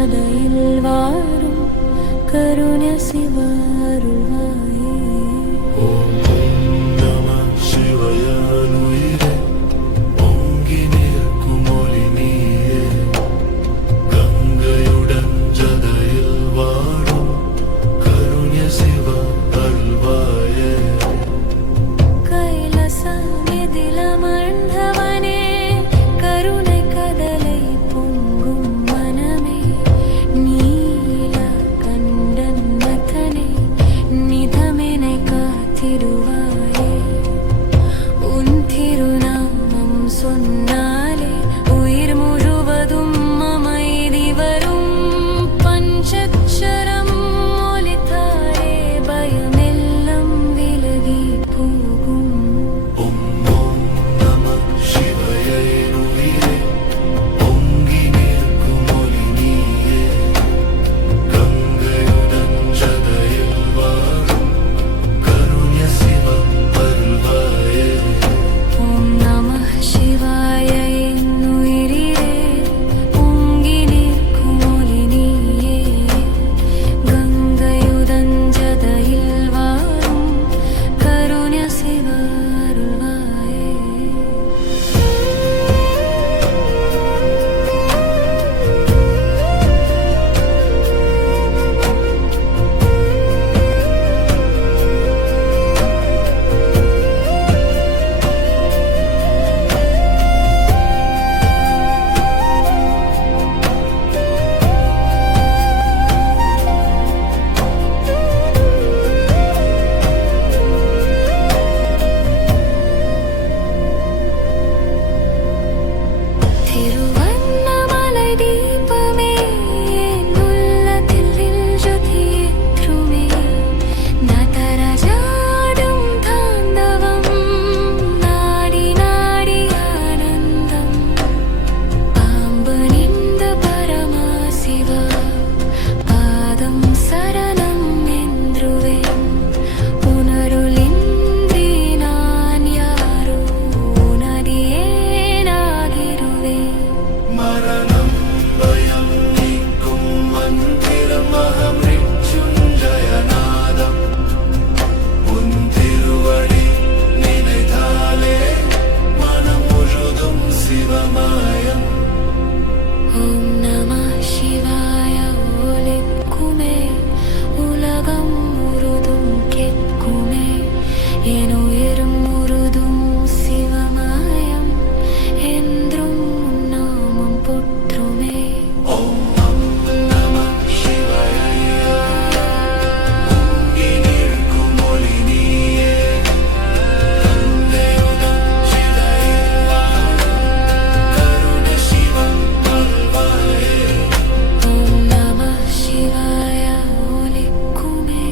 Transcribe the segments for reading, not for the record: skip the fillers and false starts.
ஜதையில் வாரும் கருணை சிவாருள்வாயே. ஓம் நம சிவாய பொங்கி நிற்கும் ஒளி நீயே, கங்கையுடன் ஜதையில் வாரும் கருணை சிவ அருள்வாயே. கைலாச மிதிலமர்ந்தவனே, கருணை கடலை பொங்கும் மனமே, நீலகண்டன் நதனே, நிதமெனை காத்திடுவாயே. உன் திருநாமம் சொன்னாலே உயிர் முழுவதும் அமைதி வரும். பஞ்சட்சரம் ஒலித்தாலே பயமெல்லாம் விலகி போகும். ஓம் நம சிவாய பொங்கி நிற்கும் ஒளி நீயே, கங்கையுடன் ஜதையில் வாரும் கருணை சிவ அருள்வாயே. ஓம் நம சிவாய என்னுயிரே, பொங்கி நிற்கும் ஒளி நீயே, கங்கையுடன் ஜதையில் வாரும் கருணை சிவ அருள்வாயே. திருவண்ணாமலை தீபமே, என் உள்ளத்தில் ஜொதியேற்றுமே. நதராஜாடும் தாண்டவம், நாடி நாடி ஆனந்தம். பாம்பு நின்ற பரமசிவ பாதம் சரணம் என்றுவேன். உணருளின்றி நான் யாரோ, உனதியேனாகிருவேன். மரணம் பயம் நீக்கும் மந்திரம் அகம் மிருத்யுஞ்சயநாதம். உன் திருவடி நினைத்தாலே மனம் முழுதும் சிவமயம். ஓம் நம சிவாய ஒலிக்குமே, உலகம் முழுதும் கேட்குமே. என் உயிரும் முழுதும் சிவமயம், என்றும் உன் நாமம் போற்றுமே. ஓம் நம சிவாய பொங்கி நிற்கும் ஒளி நீயே, கங்கையுடன் ஜதையில் வாரும் கருணை சிவ அருள்வாயே. ஓம் நம சிவாய ஒலிக்குமே,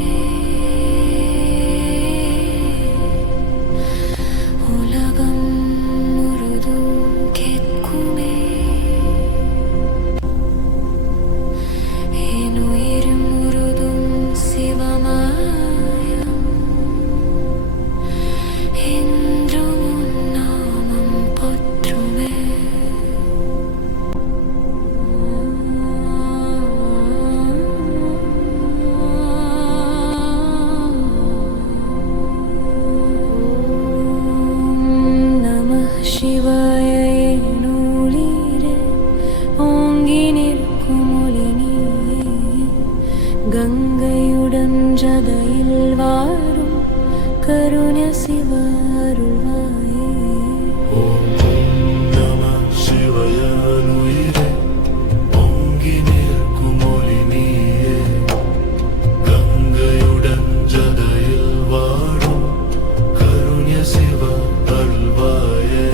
உலகம் முழுதும் கேட்குமே. என் உயிர் முழுதும் சிவமயம், என்றும் உன் நாமம் போற்றுமே. ஓம் நம சிவாய என்னுயிரே, ஓங்கி நிற்கும் ஒளி நீயே, கங்கையுடன் ஜதையில் வாரும் கருணை சிவ அருள்வாயே. ஓம் நம சிவாய பொங்கி நிற்கும் ஒளி நீயே, கங்கையுடன் ஜதையில் வாரும் கருணை சிவ அருள்வாயே.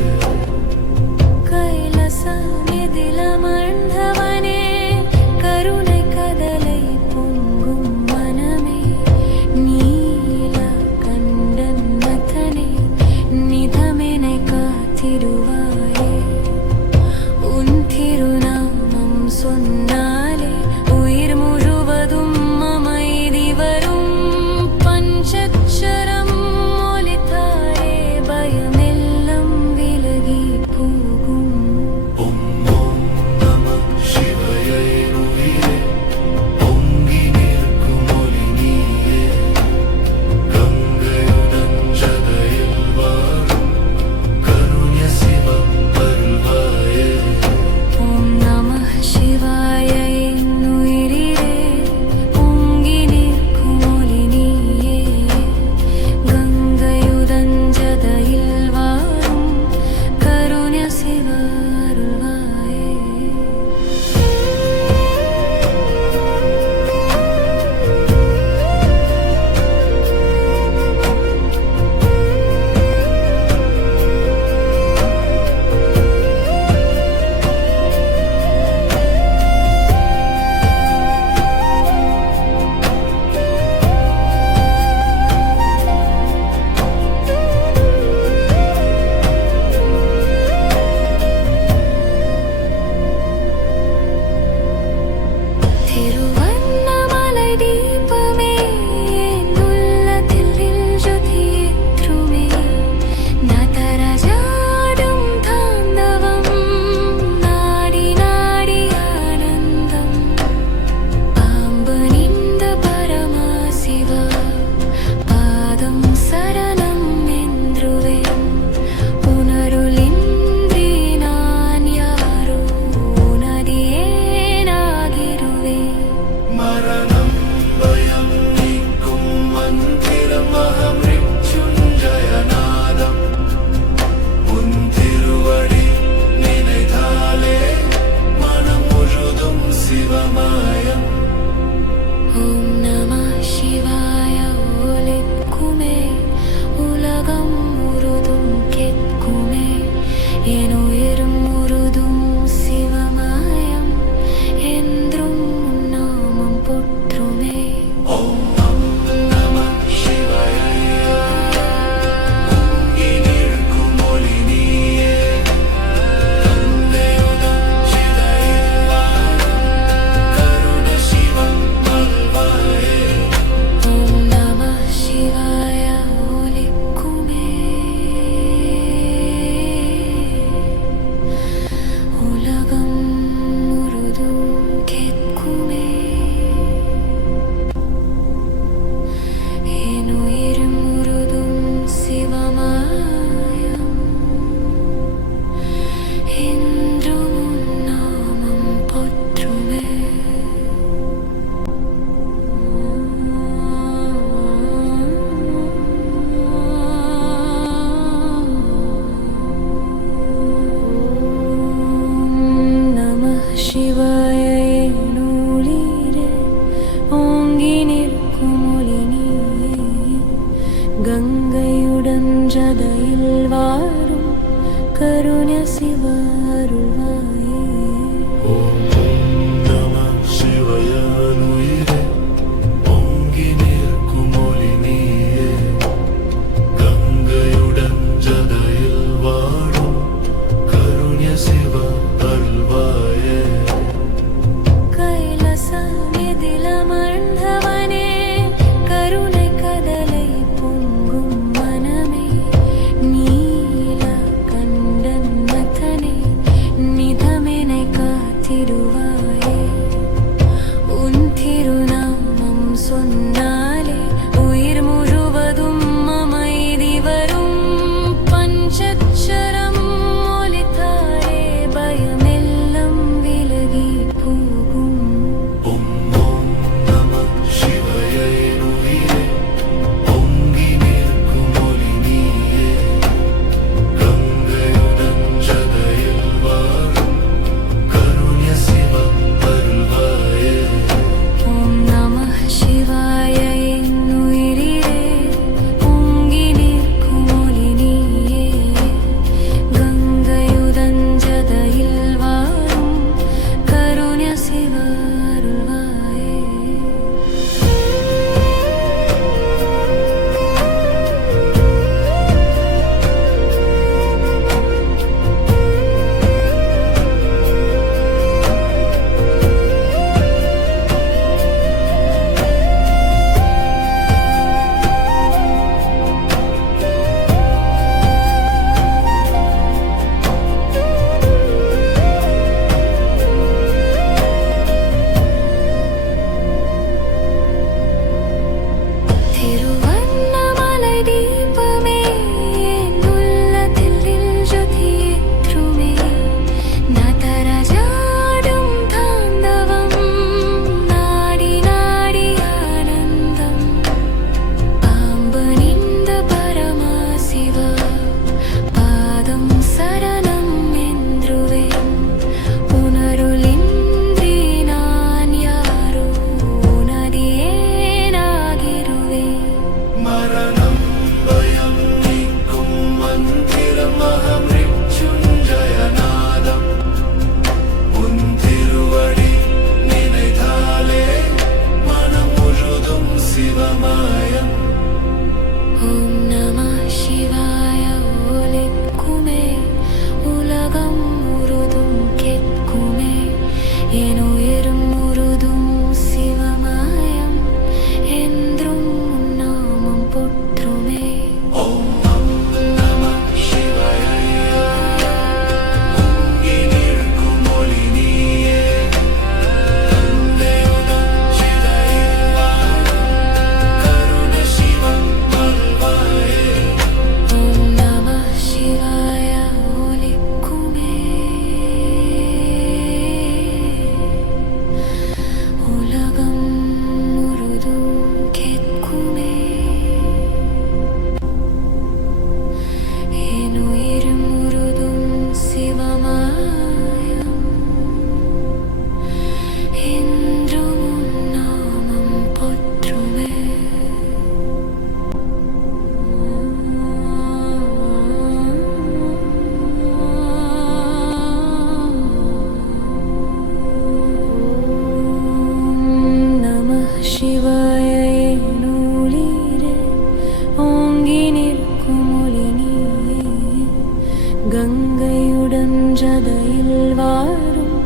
கங்கையுடன் ஜதையில் வாரும்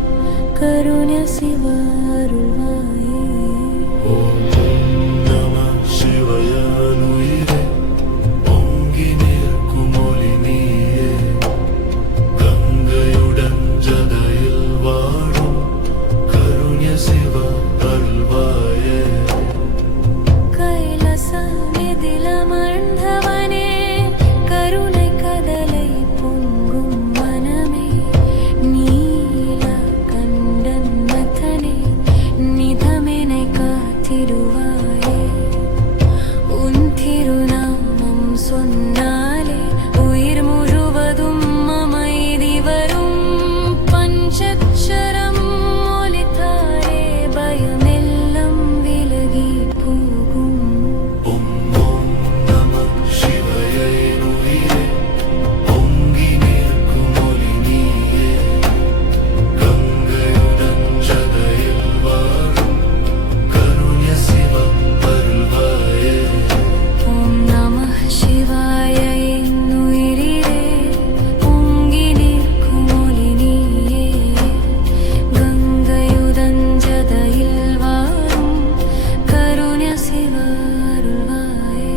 கருண சிவ அருள்வாயே. ஓம் நம சிவயானுயிரே பொங்கி நிற்கும் ஒளி நீயே கங்கையுடன் ஜதையில் வாழும் கருண சிவ அருள்வாயே. கைலாச நிதிலமர்ந்தவனே கருணை கதலை பொங்கும் மனமே நீல கண்டன் மதனே நிதமெனை காத்திடுவாயே. உன் திருநாமம் சொன்னாலே உயிர் முழுவதும் அமைதி வரும். பஞ்சக்ஷரம் ஒலித்தாலே பயமெல்லாம் விலகி போகும். ஓம் ஓம் நம சிவயானுயிரே பொங்கி நிற்கும் ஒளி நீயே கங்கையுடன் ஜதையில் வாழும் கருண சிவ அருள்வாயே. ஓம் நம சிவாய என்னுயிரிலே பொங்கி நிற்கும் ஒளி நீயே கங்கையுடன் ஜதையில் வாரும் கருண சிவ அருள்வாயே.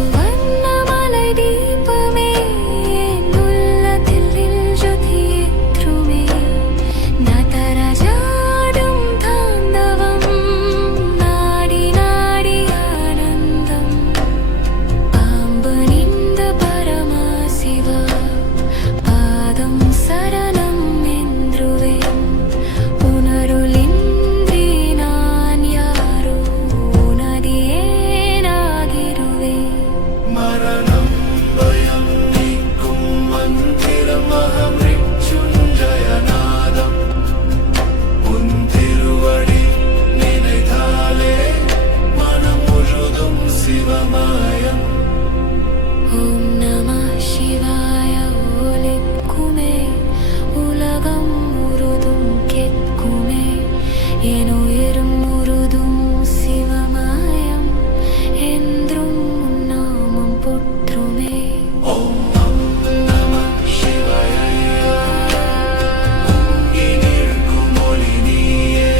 திருவண்ணாமலை தீபமே என் உள்ளத்தில் ஜொதியேற்றுமே. நதராஜாடும் தாண்டவம் நாடி நாடி ஆனந்தம். பாம்பு நின்ற பரமசிவ பாதம் சரணம் என்றுவேன். உணருளின்றி நான் யாரோ உனதியேனாகிருவேன். மரணம் பயம் நீக்கும் மந்திரம் அகம் ரிச்சுஞ்சயநாதம். உன் திருவடி நினைத்தாலே மனம் முழுதும் சிவமயம். ஓம் நம சிவாய ஒலிக்குமே உலகம் முழுதும் கேட்குமே. என் உயிரும் முழுதும் சிவமயம் என்றும் உன் நாமம் போற்றுமே. ஓம் நம சிவாய பொங்கி நிற்கும் ஒளி நீயே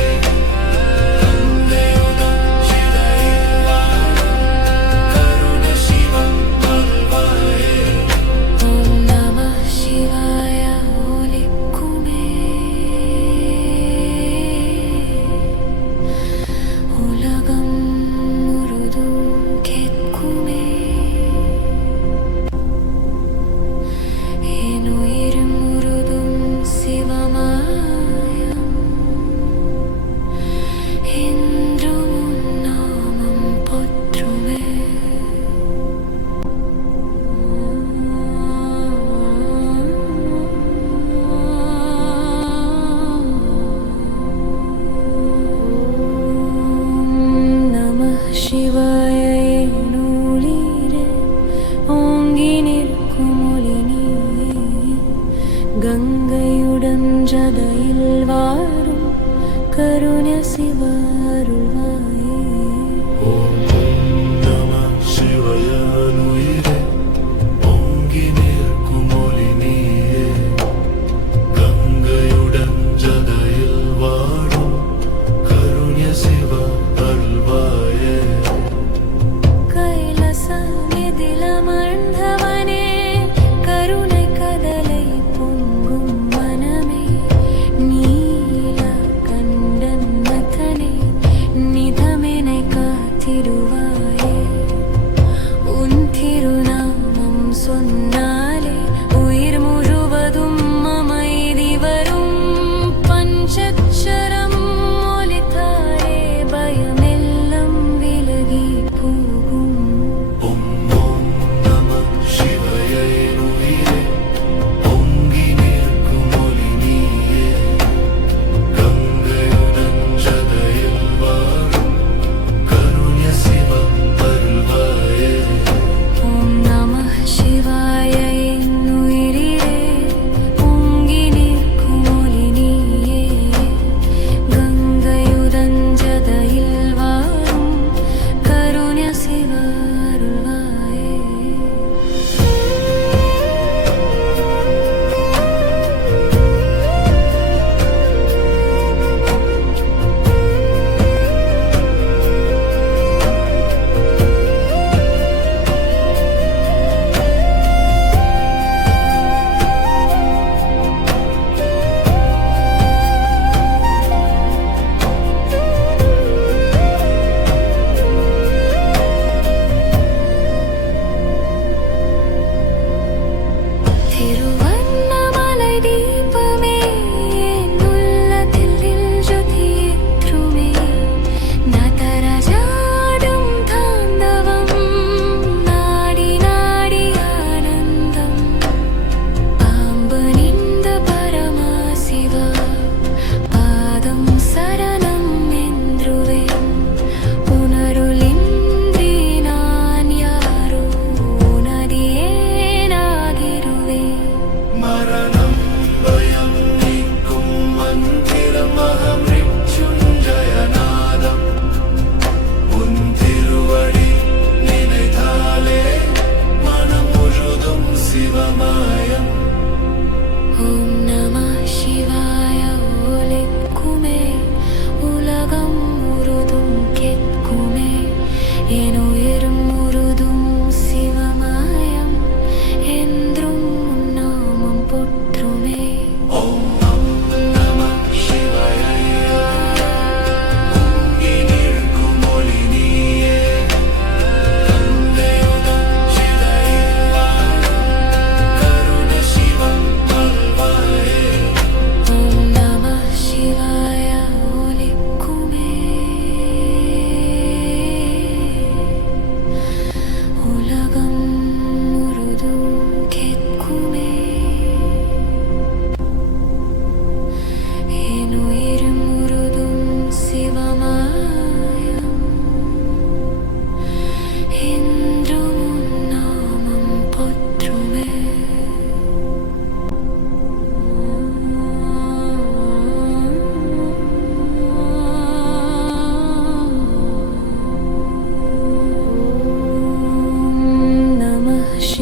கங்கையுடன் ஜதையில் வாழும் கருண சிவ அருள்வாயே. ஓம் நம சிவாய ஒலிக்குமே உலகம் முழுதும் கேட்குமே. என் உயிர் முழுதும் சிவமயம் என்றும் உன் நாமம் போற்றுமே. ஓம் நம சிவாய என்னுயிரே ஓங்கி நிற்கும் ஒளி நீயே கங்கையுடன் ஜதையில் வாரும் கருண சிவ அருள்வாயே. ஓம் நம சிவயானுயிரே பொங்கி நிற்கும் ஒளி நீயே கங்கையுடன் ஜதையில் வாழும் கருண சிவ அருள்வாயே. கைலாச நிதிலமர்ந்தவனே கருணை கதலை பொங்கும் மனமே நீல கண்டன் மதனே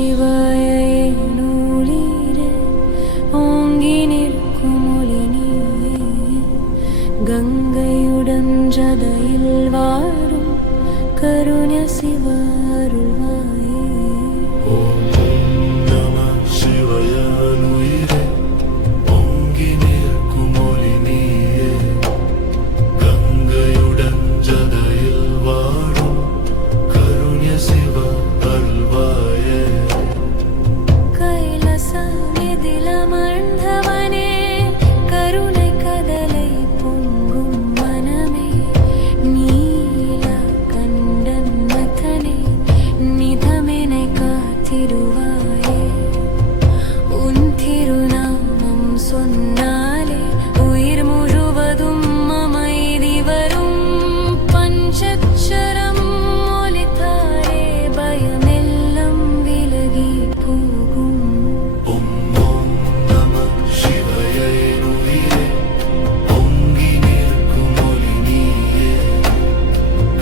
சிவாய நூலிரே ஓங்கி நிற்கும் ஒளி நீயே கங்கையுடன் ஜதையில் வாரும் கருணை சிவ அருள்வாயே ஓம் நம சிவாய ஓங்கி நிற்கும் ஒளி நீயே கங்கையுடன் ஜதையில் வாடும் கருணை சிவ அருள்வாயே கைலச நிதிலமர்ந்தவனே கருணை கதலை பொங்கும் மனமே நீல கண்டன் மதனே நிதமெனை காத்திடுவாயே உன் திருநாமம் சொன்னாலே உயிர் முழுவதும் அமைதி வரும் பஞ்சட்சரம் ஒலித்தாலே பயமெல்லாம் விலகி போகும் ஓம் நம சிவாய ஓங்கி நிற்கும் ஒளி நீயே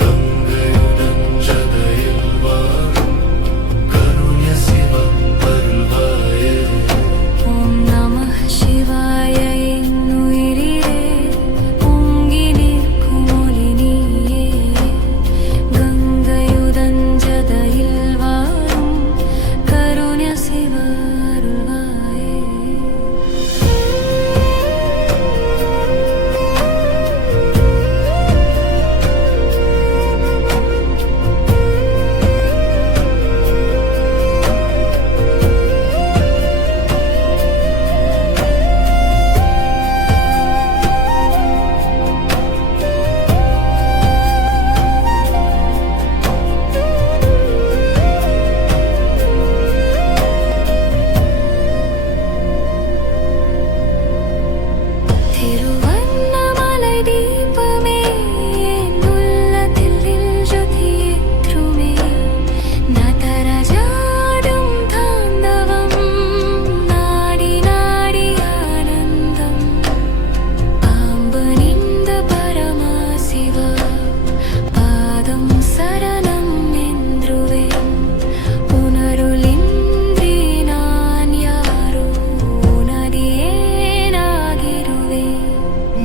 கங்கையுடன் ஜதையில் வாடும் கருணை சிவ அருள்வாயே ஓம் நம சிவாய என்னுயிரே ஓங்கி நிற்கும் ஒளி நீயே கங்கையுடன் ஜதையில் வாரும் கருணை சிவ அருள்வாயே திருவண்ணாமலை தீபமே என் உள்ளத்தில் ஜொதியேற்றுமே நதராஜாடும் தாண்டவம் நாடி நாடி ஆனந்தம் பாம்பனிந்த பரமசிவ பாதம் சரணம் என்றுவேன் உணருளின்றி நான் யாரோ உனதியேனாகிடுவேன்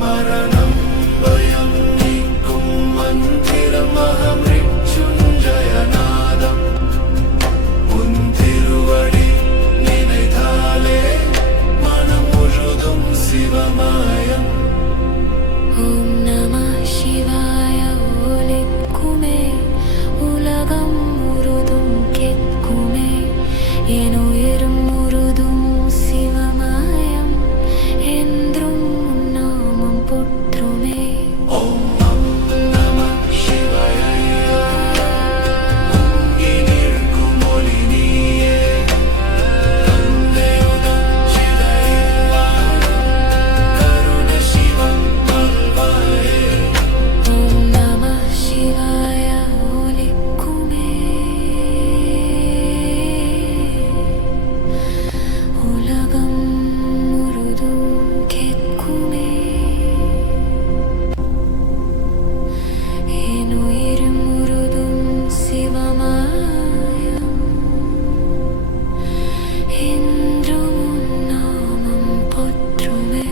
மரணம் பயம் நீக்கும் மந்திரம் அகம் ரிச்சுஞ்சயநாதம் உன் திருவடி நினைத்தாலே மனம் முழுதும் சிவமயம் ஓம் நம சிவாய ஒலிக்குமே உலகம் முழுதும் கேட்குமே என் உயிரும் முழுதும் சிவமயம் என்றும் உன் நாமம் போற்றுமே ஓம் நம சிவாய ஓங்கி நிற்கும் ஒளி நீயே கங்கையுடன் ஜதையில் வாடும் கருணை சிவ அருள்வாயே ஓம் நம சிவாய ஒலிக்குமே உலகம் முழுதும் கேட்குமே என் உயிர் முழுதும் சிவமயம் என்றும் உன் நாமம் போற்றுமே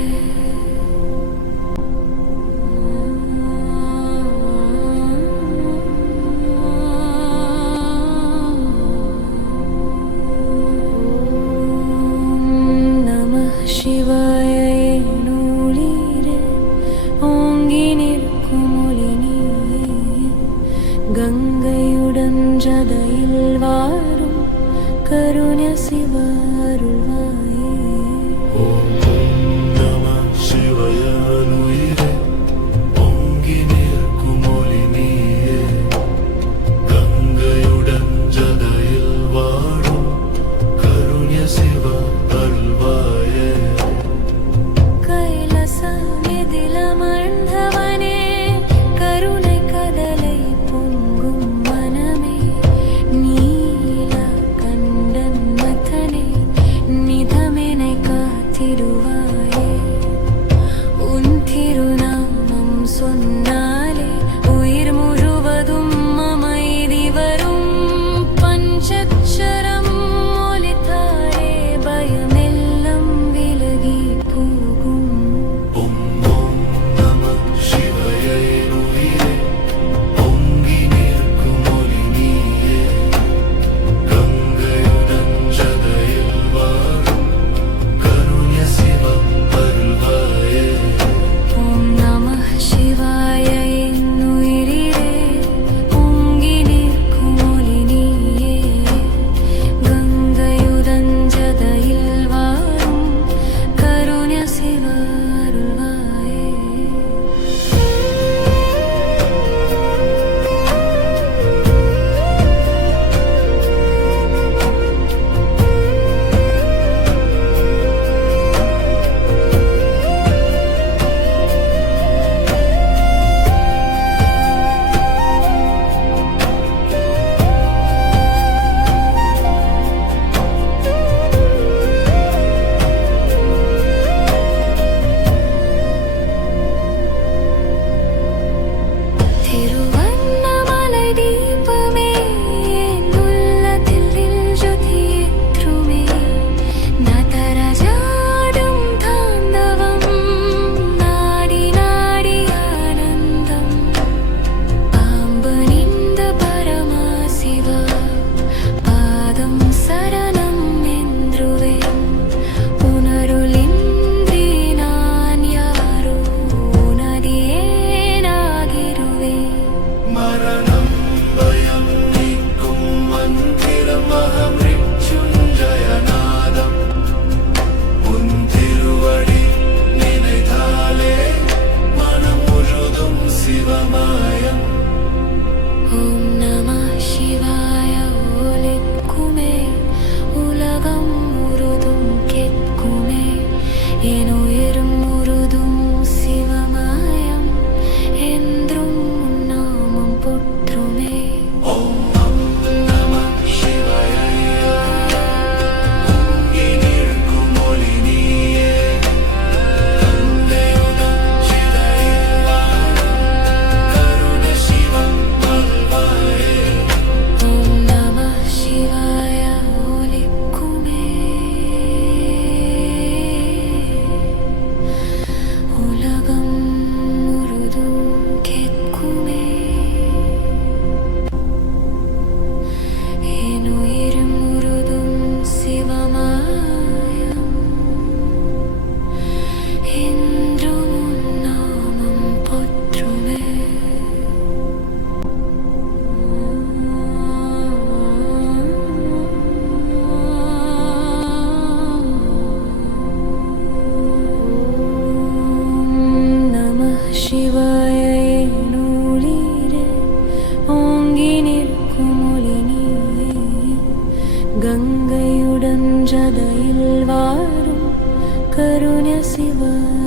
ஓம் நம சிவாய நூலிரே ஓங்கி நிற்கும் ஒளி நீயே கங்கையுடன் ஜதையில் வாரும் கருணை சிவ அருள்வாயே ஓம் நம சிவாய ஓங்கி நிற்கும் ஒளி நீயே கங்கையுடன் ஜதையில் வாடும் கருணை சிவ அருள்வாயே கைலச நிதிலமர்ந்தவனே கருணை கதலை பொங்கும் மனமே நீல கண்டன் மதனே நிதமெனை சிவாய